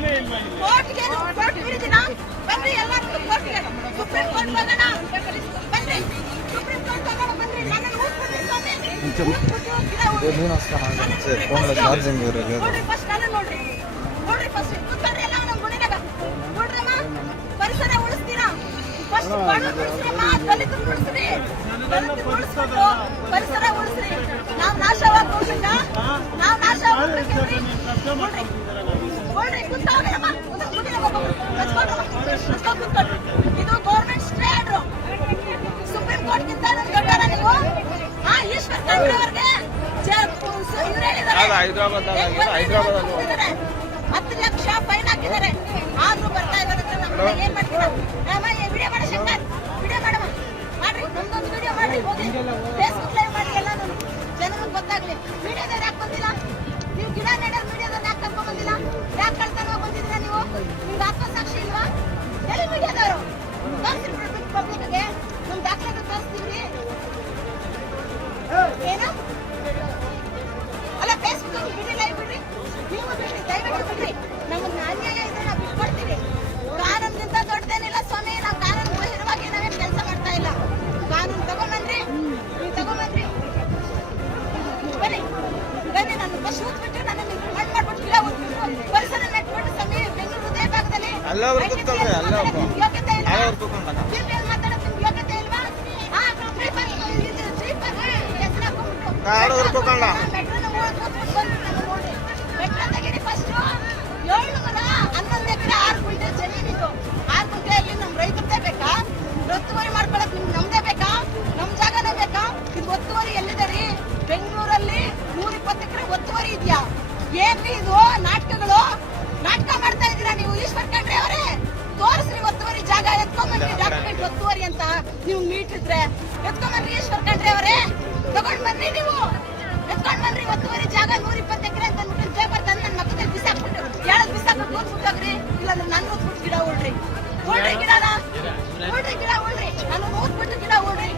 ಕೋರ್ಟ್ಗೆ ಕೋರ್ಟ್ ಬಿಡಿದಿನ ಬನ್ನಿ ಎಲ್ಲರೂ ಕೋರ್ಟ್ಗೆ ಸುಪ್ರೀಂ ಕೋರ್ಟ್ ಹೋಗೋಣ ಬನ್ನಿ ಸುಪ್ರೀಂ ಕೋರ್ಟ್ ಹೋಗೋಣ ಬನ್ನಿ ನನ್ನನ್ನು ಹೋಗ್ಬಿಡಿ ಸ್ವಾಮಿ ನೋಡ್ರಿ ಫಸ್ಟ್ ನಾನು ನೋಡ್ರಿ ಫಸ್ಟ್ ಕೂತ್ಕೊಂಡ್ರಿ ಎಲ್ಲ ನಮ್ಮ ಗುಡಿನಾಗ ನೋಡ್ರಮ್ಮ ಪರಿಸರ ಉಳಿಸ್ತೀರಾ ಫಸ್ಟ್ ಉಳಿಸ್ರಮ್ಮ ದಲಿತರು ಉಳಿಸ್ರಿ ಉಳಿಸ್ಕೊಂಡು ಪರಿಸರ ಉಳಿಸ್ರಿ ನಾವು ನಾಶವಾಗಿ ಹೋಗ್ಬೇಕಾ ನಾವು ನಾಶವಾಗಿ ನೋಡ್ರಿ ಕೂತ್ಕೊಳ್ಳಮ್ಮ ಇದು government stay order supreme court ಗಿಂತ ದೊಡ್ಡವರ ನೀವು ಈಶ್ವರ್ ಖಂಡ್ರೆ ಅವರಿಗೆ 10 ಲಕ್ಷ ಫೈನ್ ಹಾಕಿದ್ದಾರೆ ಆದ್ರೂ ಬರ್ತಾ ಇದ್ದಾರೆ ಏನ್ ಮಾಡ್ತೀರಾ ವಿಡಿಯೋ ಮಾಡಿ ಶಂಕರ್ ವಿಡಿಯೋ ಮಾಡಮ್ಮ ಮಾಡ್ರಿ ನಮ್ದೊಂದು ವಿಡಿಯೋ ಮಾಡ್ರಿ ಹೋಗಿ ಫೇಸ್ಬುಕ್ ಲೈವ್ ಮಾಡಿ ಎಲ್ಲ ಜನರಿಗೆ ಗೊತ್ತಾಗ್ಲಿ ವಿಡಿಯೋದಲ್ಲಿ ಯಾಕೆ ಬಂದಿಲ್ಲ ನೀವು ಗಿಡ ನೆಡೋದು ವಿಡಿಯೋದಲ್ಲಿ ಯಾಕೆ ಕರ್ಕೊಂಡ್ ಬಂದಿಲ್ಲ ಯಾಕೆ ಕಳ್ತನ ಬಂದಿದ್ದೀರಾ ನೀವು ನಿಮ್ಗೆ ಆತ್ಮಸಾಕ್ಷಿ ಇಲ್ವಾ ಎಲ್ಲಿ ವಿಡಿಯೋದವರು ತೋರಿಸ್ರಿ ಪಬ್ಲಿಕ್ಗೆ ನಮ್ ದಾಖಲೆ ತೋರಿಸ್ತೀವ್ರಿ ಏನು ಅಲ್ಲ ಫೇಸ್ಬುಕ್ ಬಿಡ್ರಿ ಲೈವ್ ಬಿಡ್ರಿ ನೀವು ಬಿಡ್ರಿ ದಯವಿಟ್ಟು ಬಿಡ್ರಿ ನಮಗೆ ಅನ್ಯಾಯ ಇದ್ರೆ ನಾವು ಬಿಟ್ಕೊಡ್ತೀವಿ ಕಾನೂನಿಗಿಂತ ದೊಡ್ಡದೇನಿಲ್ಲ ಸ್ವಾಮಿ ನಾವು ಕಾನೂನು ಬಹಿರವಾಗಿ ನಾವೇನು ಕೆಲಸ ಮಾಡ್ತಾ ಇಲ್ಲ ಕಾನೂನು ತಗೊಂಡ್ಬನ್ರಿ ನೀವು ತಗೊಂಡ್ಬನ್ರಿ ಬನ್ನಿ ಬನ್ನಿ ನಾನು ಬಸ್ ಊದ್ಬಿಟ್ಟು ನನ್ನ ಮಣ್ಣು ಮಾಡ್ಬಿಟ್ಟು ಗಿಡ ಊದ್ಬಿಟ್ಟು ಪರಿಸರ ನೆಟ್ಬಿಟ್ಟು ಸ್ವಾಮಿ ಬೆಂಗಳೂರು ಹೃದಯ ಭಾಗದಲ್ಲಿ ಯೋಗ್ಯತೆ ಇಲ್ಲ ನೀವು ಮಾತಾಡೋದು ನಿಮ್ಗೆ ಯೋಗ್ಯತೆ ಇಲ್ವಾ ಮೆಟ್ರೋದಾಗಿರಿ ಫಸ್ಟ್ 7 ಮನ 11 ಎಕರೆ 6 ಗುಂಟೆ ಜಮೀನಿತ್ತು 6 ಗುಂಟೆಯಲ್ಲಿ ನಮ್ ರೈತರದೇ ಬೇಕಾ ಒತ್ತುವರಿ ಮಾಡ್ಕೊಳಕ್ ನಿಮ್ಗೆ ನಮ್ದೇ ಬೇಕಾ ನಮ್ ಜಾಗನೇ ಬೇಕಾ ಇದು ಒತ್ತುವರಿ ಎಲ್ಲಿದೆ ರೀ ಬೆಂಗಳೂರಲ್ಲಿ 120 ಎಕರೆ ಒತ್ತುವರಿ ಇದೆಯಾ ಏನ್ರಿ ಇದು ನಾಟಕಗಳು ನಾಟಕ ಮಾಡ್ತಾ ಇದೀರಾ ನೀವು ಈಶ್ವರ್ ಖಂಡ್ರೆ ಅವರೇ ತೋರಿಸ್ರಿ ಒತ್ತುವರಿ ಜಾಗ ಎತ್ಕೊಂಡ್ಬನ್ರಿ ಡಾಕ್ಯುಮೆಂಟ್ ಒತ್ತುವರಿ ಅಂತ ನೀವು ಮೀಟಿದ್ರೆ ಎತ್ಕೊಂಡ್ಬನ್ರಿ ಈಶ್ವರ್ ಖಂಡ್ರೆ ಅವರೇ ತಗೊಂಡ್ ಬನ್ನಿ ನೀವು ಎತ್ಕೊಂಡ್ ಬನ್ರಿ ಒತ್ತುವರಿ ಜಾಗ 120 ಎಕರೆ ಅಂತ ಅಂದ್ಬಿಟ್ಟು ಪೇಪರ್ ತಂದು ನನ್ನ ಮಕ್ಕದಲ್ಲಿ ಬಿಸಾಕ್ಬಿಟ್ಟು ಹೇಳದ್ ಬಿಸಾಕ್ಬಿಟ್ಟು ಕೂತ್ಬಿಟ್ಟೋಗ್ರಿ ಇಲ್ಲಾಂದ್ರೆ ನನ್ನ ಊದ್ಬಿಟ್ಟು ಗಿಡ ಉಳ್ರಿ ಗಿಡನ ಉಳ್ರಿ ಗಿಡ ಉಳ್ರಿ ನಾನು ಊದ್ಬಿಟ್ಟು ಗಿಡ ಉಳ್ರಿ